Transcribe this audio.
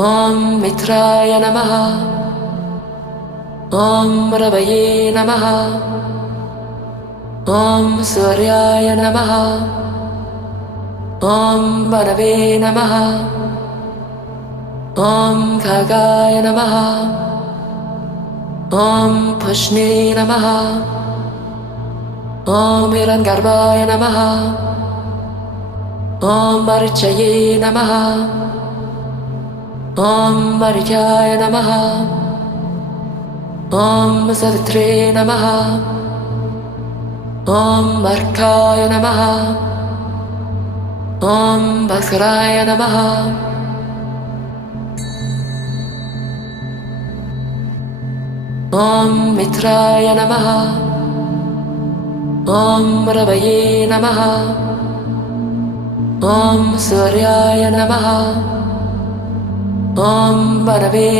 Om Mitraya Namaha. Om Ravaye Namaha. Om Suryaya Namaha. Om Manave Namaha. Om Khagaya Namaha. Om Pushni Namaha. Om Hirangarbhaya Namaha. Om Marichaye Namaha. Om Marityaya Namaha. Om Savitre Namaha. Om Markaya Namaha. Om Bhaskaraya Namaha. Om Mitraya Namaha. Om Ravaye Namaha. Om Suryaya Namaha. Om Manave